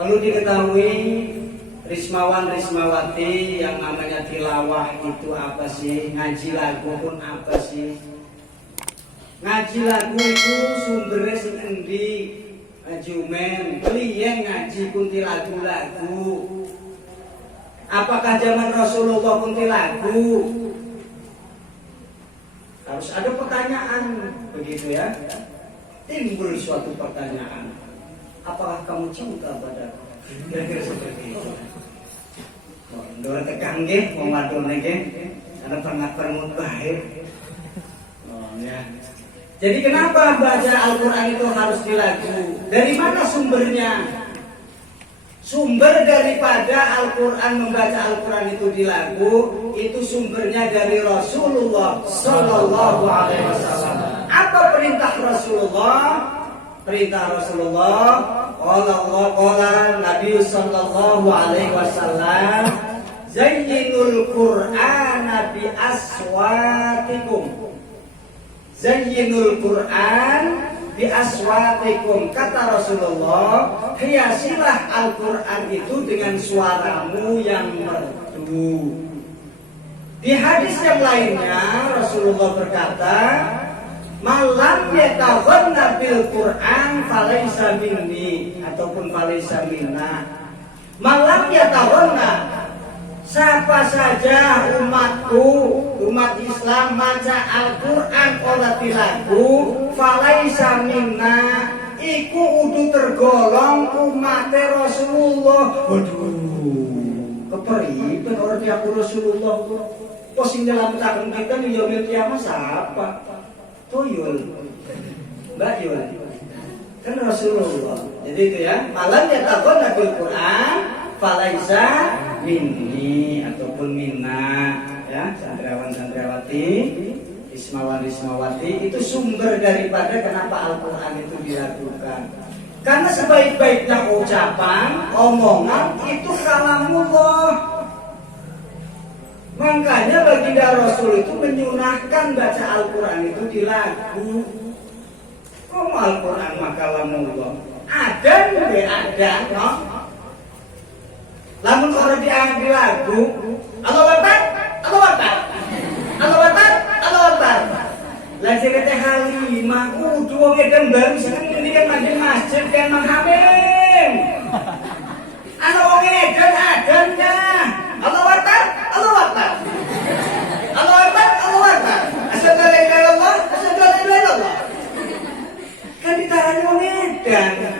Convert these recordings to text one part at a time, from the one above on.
Perlu diketahui Rismawan-Rismawati yang namanya tilawah itu apa sih? Ngaji lagu pun apa sih? Ngaji lagu itu sumbernya sing endi? Ngaji umen, kalian ngaji kunti lagu-lagu. Apakah zaman Rasulullah kunti lagu? Harus ada pertanyaan, begitu ya? Timbul suatu pertanyaan. Apakah kamu cinta padaku? Kira-kira seperti itu. Dua tegang nggih, wong wadon nggih, ana permut baik. Ya. Jadi kenapa baca Al-Qur'an itu harus dilagu? Dari mana sumbernya? Sumber daripada Al-Qur'an, membaca Al-Qur'an itu dilagu, itu sumbernya dari Rasulullah sallallahu alaihi wasallam. Apa perintah Rasulullah? Perintah Rasulullah, qala Nabi sallallahu alaihi wasallam, zayyinul Qur'ana bi aswatikum. Zayyinul Qur'an bi aswatikum. Kata Rasulullah, hiasilah Al-Qur'an itu dengan suaramu yang merdu. Di hadis yang lainnya Rasulullah berkata, malam yataghanna bil Qur'an falaysa minni ataupun falaysa minna. Malam yataghanna, siapa saja umatku, umat Islam baca Al-Qur'an ora tilagu, falaysa minna, iku udu tergolong umat Rasulullah. Waduh, kepriben ora diaku Rasulullah. Kok sing dalam takon kita di yaumil kiamat siapa? Tuyul, Mbak Yul, kan Rasulullah. Jadi itu ya, malam yataghanna bil Qur'an falaisa minni ataupun minna, ya, santriawan-santriawati, ismawan-ismawati, itu sumber daripada kenapa Al-Qur'an itu dilakukan. Karena sebaik-baiknya ucapan, omongan itu kalamullah. Makanya baginda Rasul itu menyunahkan baca Al-Qur'an itu di lagu. Oh, Al-Qur'an makalamullah. Ada, no? Lamun orang diambil lagu, Allahu Akbar, Allahu Akbar, Allahu Akbar, Allahu Akbar. Lah cerita Halimah, kudu wong edan baru sing ini kan masjid masjid kan manghamin. Ana wong edan adanya. Allahu Akbar, Allahu Akbar. Allahu Akbar, Allahu Akbar. Asyhadu an la ilaha illallah, asyhadu an la ilaha illallah. Kan ditarani wong edan.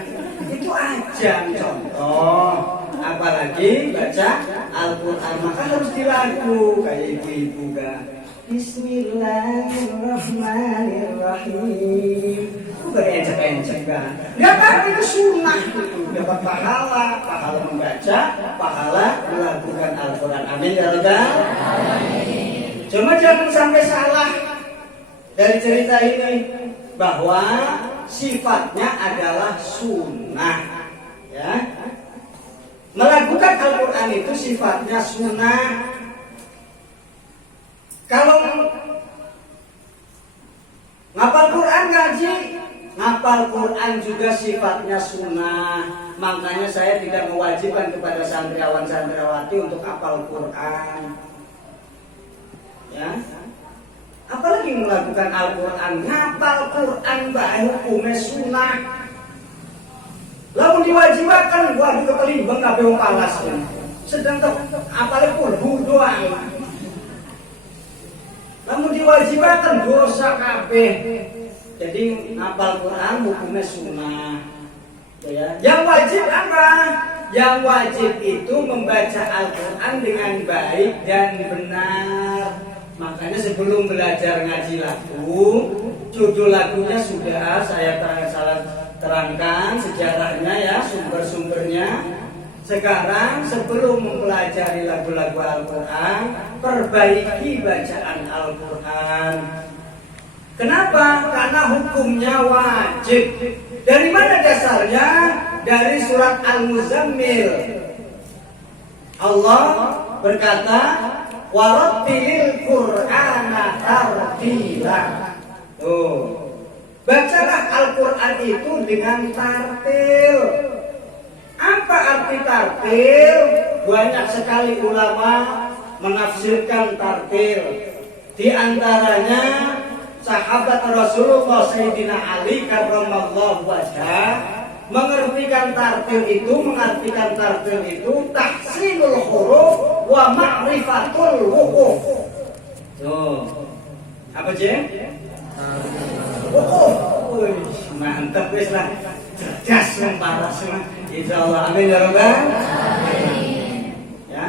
Itu aja contoh. Apalagi baca Al-Qur'an, maka harus dilagu kayak ibu-ibu kan. Bismillahirrahmanirrahim. Bukan encek-encek kan. Ya kan itu sunnah itu. Dapat pahala membaca, pahala melakukan Al-Qur'an. Amin ya rabbal alamin. Cuma jangan sampai salah dari cerita ini bahwa sifatnya adalah sunnah. Ya. Melakukan Al-Qur'an itu sifatnya sunnah. Kalau ngapal Quran ngaji, ngapal Quran juga sifatnya sunnah. Makanya saya tidak mewajibkan kepada santriawan-santriawati untuk hafal Quran. Ya. Apalagi melakukan Al-Qur'an, ngapal Quran bae hukumnya sunnah. Lalu diwajibkan, waduh kepelimbang kabeh wong palas. Sedang apalagi kulhu doang. Lalu diwajibkan dosa kabeh. Jadi ngapal Quran hukumnya sunnah. Ya. Yang wajib apa? Yang wajib itu membaca Al-Qur'an dengan baik dan benar. Makanya sebelum belajar ngaji lagu, judul lagunya sudah saya terangkan sejarahnya ya, sumber-sumbernya. Sekarang sebelum mempelajari lagu-lagu Al-Qur'an, perbaiki bacaan Al-Qur'an. Kenapa? Karena hukumnya wajib. Dari mana dasarnya? Dari surat Al-Muzammil. Allah berkata, warattilil Qur'ana tartila. Bacalah Al-Qur'an itu dengan tartil. Apa arti tartil? Banyak sekali ulama menafsirkan tartil. Di antaranya sahabat Rasulullah Sayyidina Ali karramallahu wajhah mengartikan tartil itu tahsinul huruf wa ma'rifatul wuquf. Tuh. Apa je? Wuquf. Mantap wis lah. Cerdas yang paras lah. Insyaallah amin ya rabbal alamin. Ya.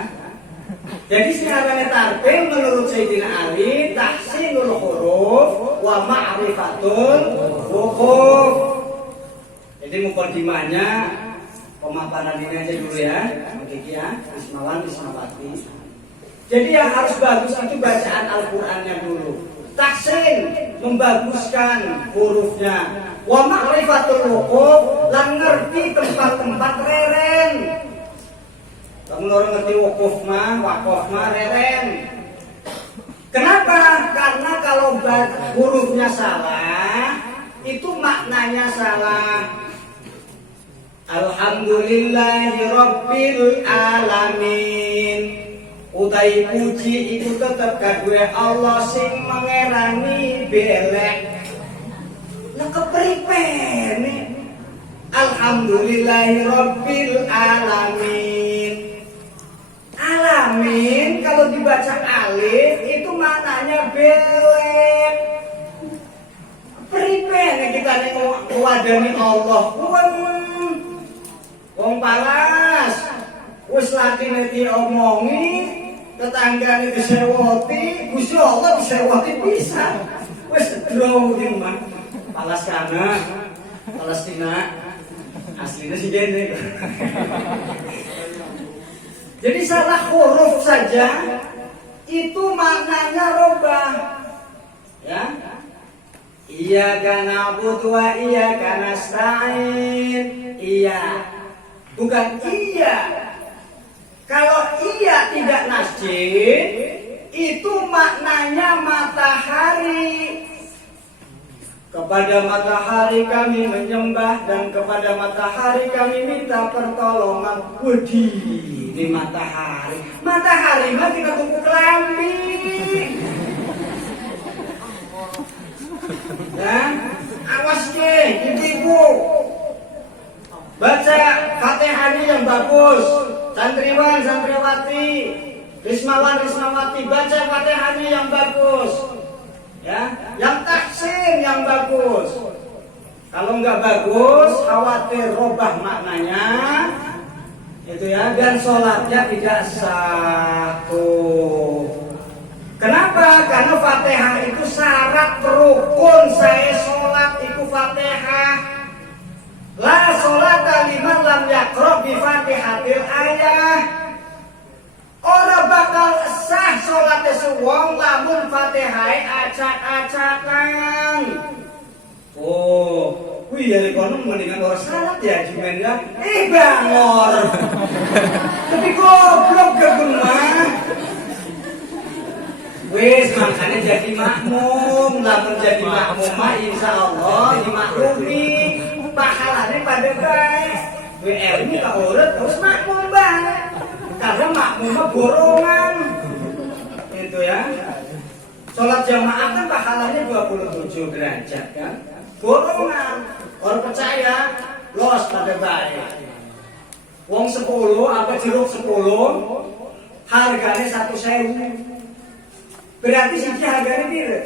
Jadi sekarang tartil menurut Sayyidina Ali tahsinul huruf wa ma'rifatul wuquf. Jadi mukadimahnya pemaparan ini aja dulu ya, Kiki ya, Ismawan, Ismawati. Jadi yang harus bagus itu bacaan Al-Qur'annya dulu. Tahsin membaguskan hurufnya. Wa ma'rifatul wuquf lan ngerti tempat-tempat reren. Kamu orang ngerti waqaf mah reren. Kenapa? Karena kalau hurufnya salah, itu maknanya salah. Alhamdulillahirabbil alamin. Utai puji itu tetap kadue Allah sing mengerani belek. Lah kepripene? Alhamdulillahirabbil alamin. Alamin kalau dibaca alif itu maknanya belek. Pripene kita nek ngwadani Allah wong palas wis lakine diomongi tetanggane disewoti Gusti Allah disewoti pisan wis drow iki mah palas kana Palestina aslinya sih gini. Jadi salah huruf saja itu maknanya robah ya. Iyyaka na'budu wa iyyaka nasta'in. Iya, bukan iya. Kalau iya tidak nasjid, itu maknanya matahari. Kepada matahari kami menyembah dan kepada matahari kami minta pertolongan. Widih, ini matahari. Matahari mah kita tunggu kelambi. Dan awas ke ibu baca Fatihahnya yang bagus, santriwan santriwati, rismawan rismawati baca Fatihahnya yang bagus, ya, yang tahsin yang bagus. Kalau nggak bagus, khawatir robah maknanya, itu ya, dan sholatnya tidak sah. Kenapa? Karena Fatihah itu syarat rukun saya sholat itu Fatihah. La sholata liman lam yaqra bi Fatihatil ayah. Ora bakal sah sholatnya suwong lamun Fatihah acak-acakan. Oh, wih dari kono mendingan orang salat ya jimen ya. Bangor. Tapi goblok gemah. Wes makanya jadi makmum, lamun jadi makmum mah insyaallah dimaklumi, pahalanya pada baik. WR ini tak urut terus makmum banget, karena makmum mah borongan, itu ya. Sholat jamaah kan pahalanya 27 derajat kan, borongan. Orang percaya los pada baik. Wong 10 apa jeruk 10 harganya 1.000. Berarti siji harganya piro?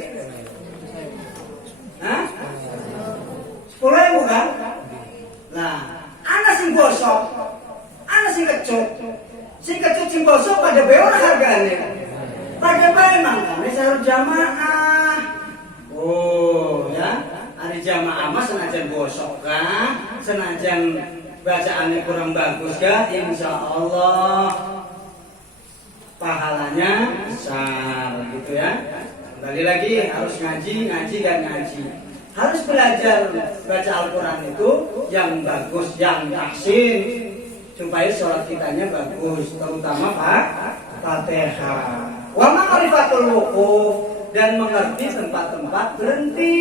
Hah? 10.000 kan? Nah, ana sing bosok, ana sing kecut. Sing kecut sing bosok pada beor harganya. Pada bae mangkane harus jamaah. Oh, ya. Ari jamaah mah senajan bosok kan, senajan bacaannya kurang bagus kan, insyaallah pahalanya besar gitu ya. Kembali lagi harus ngaji dan ngaji. Harus belajar baca Al-Quran itu yang bagus, yang tahsin, supaya sholat kitanya bagus, terutama Fatihah. Wa ma'rifatul wuquf, dan mengerti tempat-tempat berhenti.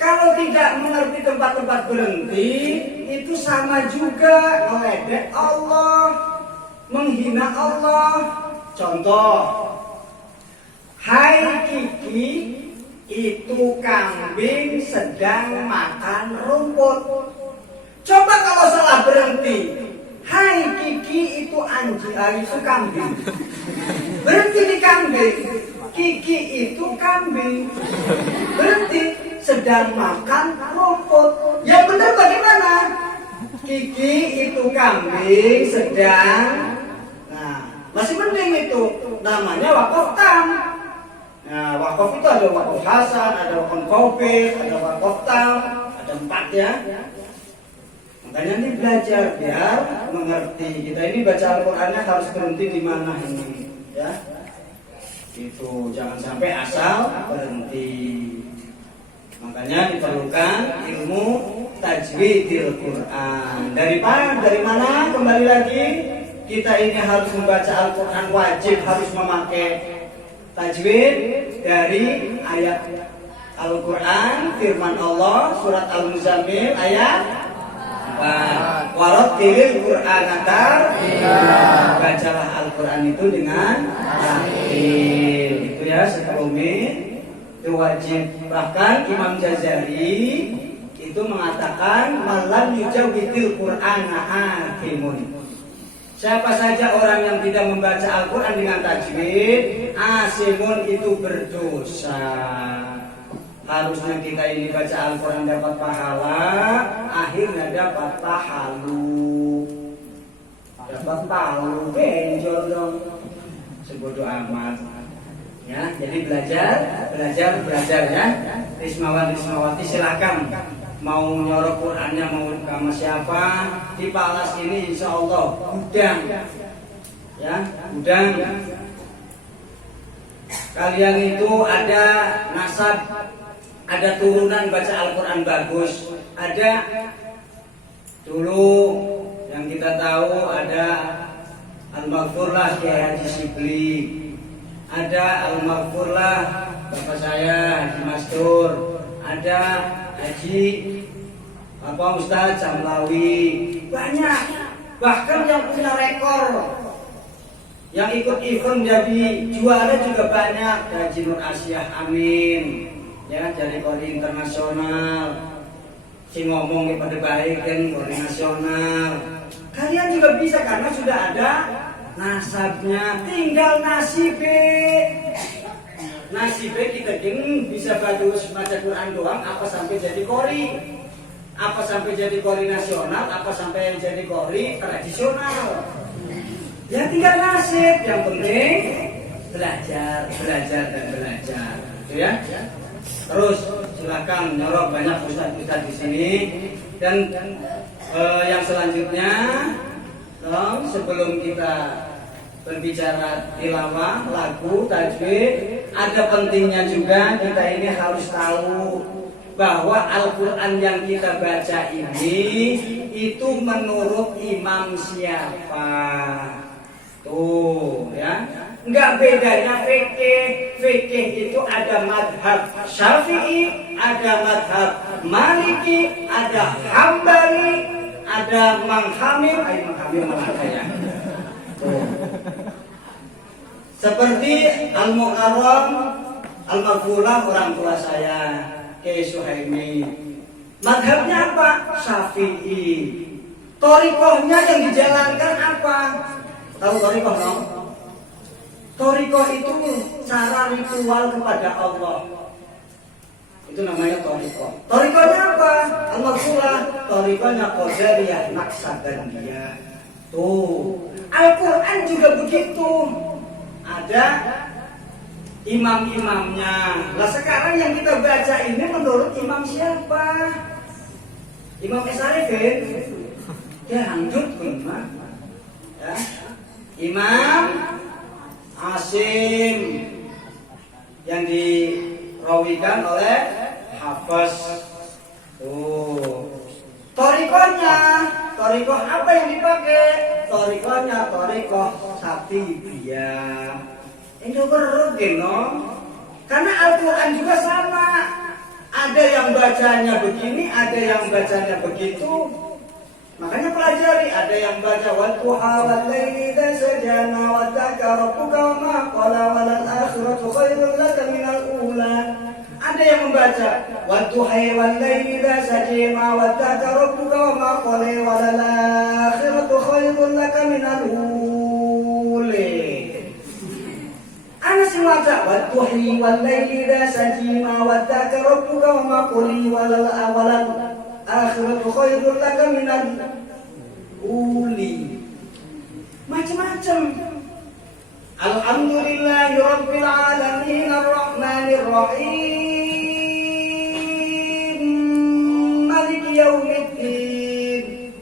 Kalau tidak mengerti tempat-tempat berhenti, itu sama juga meledek Allah, menghina Allah. Contoh, hai Kiki, itu kambing sedang makan rumput. Coba kalau salah berhenti, hai Kiki, itu anjing, itu kambing. Berhenti di kambing, Kiki itu kambing. Berhenti, sedang makan rumput. Yang benar bagaimana? Kiki itu kambing sedang. Nah, masih mending itu. Namanya wakaf tam. Nah, wakaf itu ada wakaf hasan, ada wakaf kofit, ada wakaf tam, ada 4 ya. Makanya ini belajar biar mengerti. Kita ini baca Al-Qur'annya harus berhenti di mana ini, ya. Itu jangan sampai asal berhenti. Makanya diperlukan ilmu tajwidil Quran. Dari mana? Kembali lagi, kita ini harus membaca Al-Quran, wajib harus memakai tajwid dari ayat Al-Quran, firman Allah, surat Al-Muzammil ayat 4. Warattilil Qur'ana tartila. Bacalah Al-Quran itu dengan tartil. Itu ya, sekelumit. Itu wajib. Bahkan Imam Ghazali itu mengatakan malam yujawidil Qur'ana akimun. Siapa saja orang yang tidak membaca Al-Quran dengan tajwid, asimun, itu berdosa. Harusnya kita ini baca Al-Quran dapat pahala, akhirnya dapat pahalu. Dapat pahalu, benjol dong. Sebodoh amat. Ya, jadi belajar ya. Rismawati silakan. Mau nyorok Qurannya mau sama siapa, di Palas ini insya Allah gudang, ya gudang. Kalian itu ada nasab, ada turunan baca Al-Quran bagus. Ada dulu yang kita tahu ada Al-Maghfurlah Kiai Haji Shibli, ada Al-Maghfurlah bapak saya Haji Mastur, ada Haji Ustaz Jamlawi, banyak. Bahkan yang punya rekor, yang ikut event jadi juara juga banyak. Haji Nur Asyah Amin, ya dari Kori internasional. Si ngomong pada baik kan Kori nasional. Kalian juga bisa karena sudah ada nasabnya, tinggal nasibnya kita bisa baca Quran doang, apa sampai jadi kori, apa sampai jadi kori nasional, apa sampai jadi kori tradisional. Ya tinggal nasib, yang penting belajar. Gitu ya. Terus silakan nyorok, banyak ustaz-ustaz di sini. Dan yang selanjutnya, sebelum kita berbicara tilawah, lagu, tajwid, ada pentingnya juga kita ini harus tahu bahwa Al-Quran yang kita baca ini itu menurut imam siapa. Tuh ya, nggak bedanya fikih itu ada madhab Syafi'i, ada madhab Maliki, ada Hambali, ada Manghamil mana ya. Seperti Al-Mukarram, Al-Maghfurlah orang tua saya, Kiai Suhaimi. Madhabnya apa? Syafi'i. Thariqahnya yang dijalankan apa? Tahu thariqah dong? Thariqah itu cara ritual kepada Allah. Itu namanya thariqah. Thariqahnya apa? Al-Maghfurlah. Thariqahnya Qadariyah, Naqsabandiyah. Tuh, Al-Quran juga begitu. Ada imam-imamnya. Lah sekarang yang kita baca ini menurut imam siapa? Imam Esarifin? Ya lanjut imam. Ya. Imam Asim yang dirawikan oleh Hafiz. Thariqah apa yang dipakai? Thariqahnya thariqah Satibiyah. Itu berukin no? Karena Al-Quran juga sama. Ada yang bacanya begini, ada yang bacanya begitu. Makanya pelajari, ada yang baca wadduha wal laili idza saja ma waddaka rabbuka wa ma qala walal akhiratu khairun laka minal ula. Ada yang membaca wadduha wal laili idza saja ma waddaka rabbuka wa ma qala walal akhiratu khairun laka minal ula. Ana sing waca wadduhi wal laili idza saja ma waddaka rabbuka wa ma qala walal akhiratu khairul laka minal uli. Macam-macam. Alhamdulillahi rabbil alamin arrahmanir rahim maliki yaumiddin.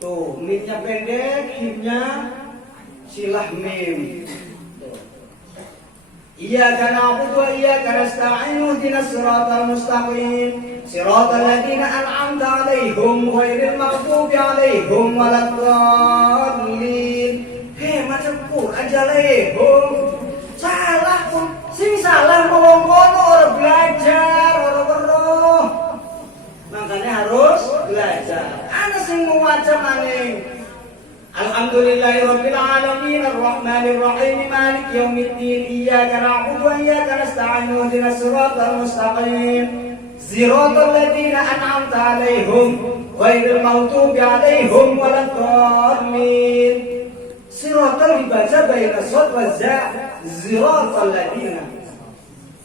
Tuh, mimnya pendek, himnya silah mim. Iyyaka na'budu wa iyyaka nasta'in ihdinas siratal mustaqim siratal ladzina an'amta 'alaihim ghairil maghdubi 'alaihim waladdallin. Macam Quran jalehum. Salah pun sing salah ngomong-ngomong orang belajar, orang weruh. Makanya harus belajar. Ana sing maca maning Alhamdulillahirabbil alamin arrahmanir rahim maliki yaumiddin iyyaka na'budu wa iyyaka nasta'in ihdinas siratal mustaqim siratal ladzina an'amta 'alaihim ghairil maghdubi 'alaihim waladdallin. Siratal dibaca baina shad wa za, siratal ladzina.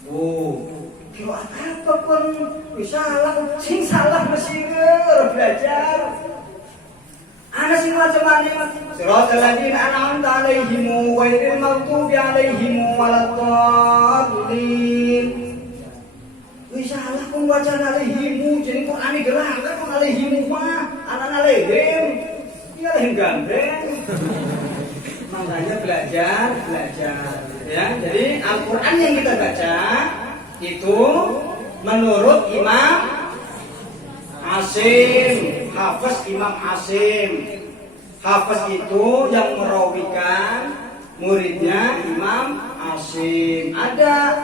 Oh, kira apa pun salah, sing salah mesti belajar. Ana sing macam mana? Siratal ladzina an'amta 'alaihim ghairil maghdubi 'alaihim waladdallin. Wis salah pun bacaan 'alaihim, jadi Quran gerah kan 'alaihim mah anak 'alaihim. Ya yang gandeng. Makanya belajar ya. Jadi Al-Qur'an yang kita baca itu menurut Imam Asim, Hafiz Imam Asim. Hafiz itu yang merawikan muridnya Imam Asim. Ada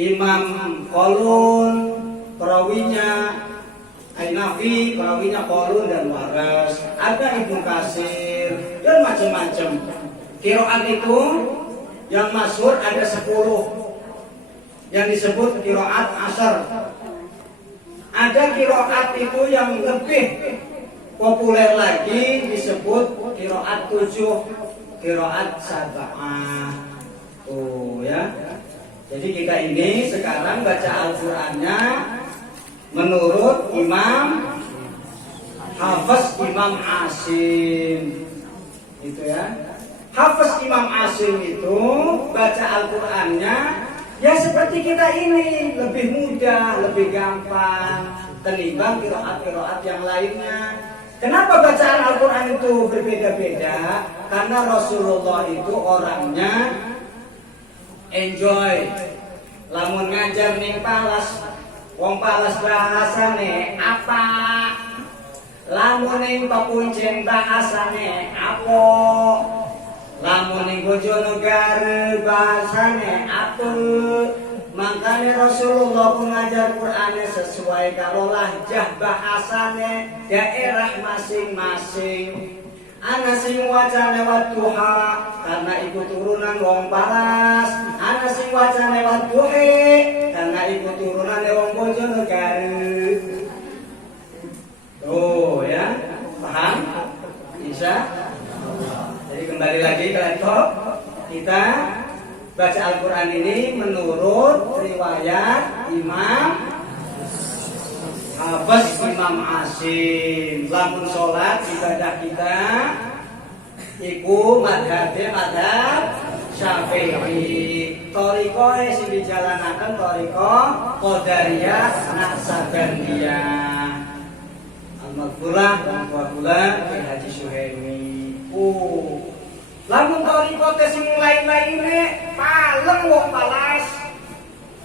Imam Qalun, perawinya Nafi, perawinya Qalun dan Waras. Ada Ibnu Katsir dan macam-macam. Qiraat itu yang masyhur ada 10 yang disebut qiraat asar. Ada qiraat itu yang lebih populer lagi disebut qiraat 7, qiraat sab'ah. Oh ya. Jadi kita ini sekarang baca Al-Qur'annya menurut Imam Hafiz Imam Asim. Itu ya. Hafiz Imam Asim itu baca Al-Qur'annya ya seperti kita ini, lebih mudah, lebih gampang ketimbang qiraat-qiraat yang lainnya. Kenapa bacaan Al-Qur'an itu berbeda-beda? Karena Rasulullah itu orangnya enjoy. Lamun ngajar ning palas, wong palas bahasane apa? Lamun ning papuncen bahasane apa? Lamun ning Bojonegara bahasane apa? Makanya Rasulullah pun ngajar Qur'annya sesuai karo lahjah bahasane daerah masing-masing. Ana sing wacane wadduha karena iku turunan wong Palas. Ana sing wacane wadduhe karena iku turunan wong Bojonegara. Oh ya, paham? Bisa? Jadi kembali lagi ke laptop. Kita baca Al-Quran ini menurut riwayat Imam Hafiz Imam Asim. Lamun sholat ibadah kita iku madhab Syafi'i. Thariqah sing dijalanaken thariqah Qadariyah Naqsabandiyah. Al-Maghfurah dan Qabulah Haji Suhaimi. Lamun thariqah sing lain-laine paleng wong Palas.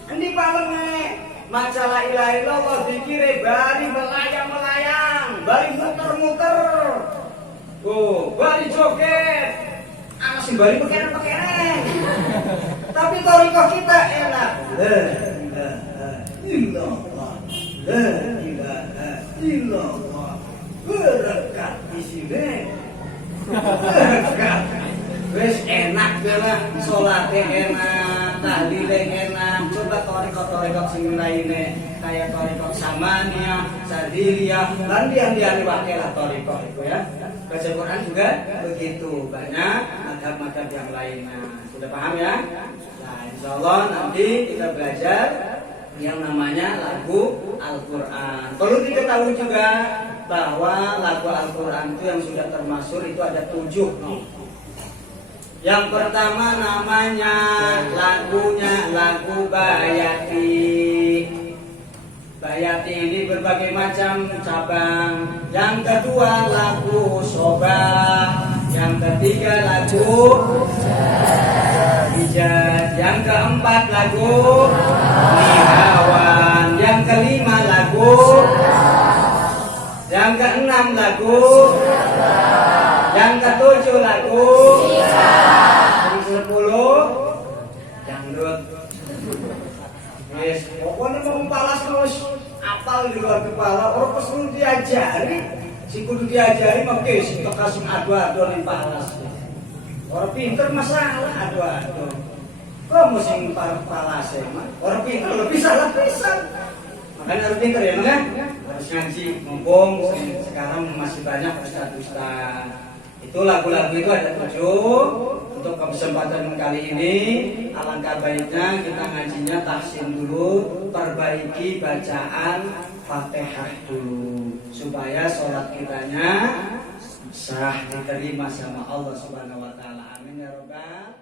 Endi palenge? Maca la ilaha illallah dikire bari melayang-melayang, bari muter-muter. Oh, bari joget. Ana sing bari pekeren-pekeren. Tapi thariqah kita enak. La ilaha illallah. La ilaha illallah. La deh. Wes enak lah, sholatnya enak, tahlilnya enak. Coba torikot sing lainnya kayak torikot Samaniyah, Sadiliyah, dan dian wakil torikot itu ya. Baca Quran juga begitu, banyak madhab-madhab yang lainnya. Sudah paham ya? Nah, insya Allah nanti kita belajar yang namanya lagu Al-Quran. Perlu diketahui juga bahwa lagu Al-Quran itu yang sudah termasuk itu ada 7. Yang pertama namanya lagunya lagu Bayati. Bayati ini berbagai macam cabang. Yang kedua lagu Sobah. Yang ketiga lagu Hijaz. Yang keempat lagu Nihawan. Yang kelima lagu. Yang keenam lagu. Yang ketujuh lagu. Yang 10 dangdut. Yes, pokoknya mau palas terus apal di luar kepala. Orang perlu diajari. Si kudu diajari oke, si kasih adu-adu ning palas. Orang pinter masalah adu-adu. Kok mesti palas ya? Orang pinter lebih salah pisan. Makanya harus pinter ya, harus ngaji. Mumpung sekarang masih banyak ustaz-ustaz. Itu lagu-lagu itu ada 7. Untuk kesempatan kali ini alangkah baiknya kita ngajinya tahsin dulu, perbaiki bacaan Fatihah dulu supaya sholat kitanya sah diterima sama Allah Subhanahu wa taala. Amin ya rabbal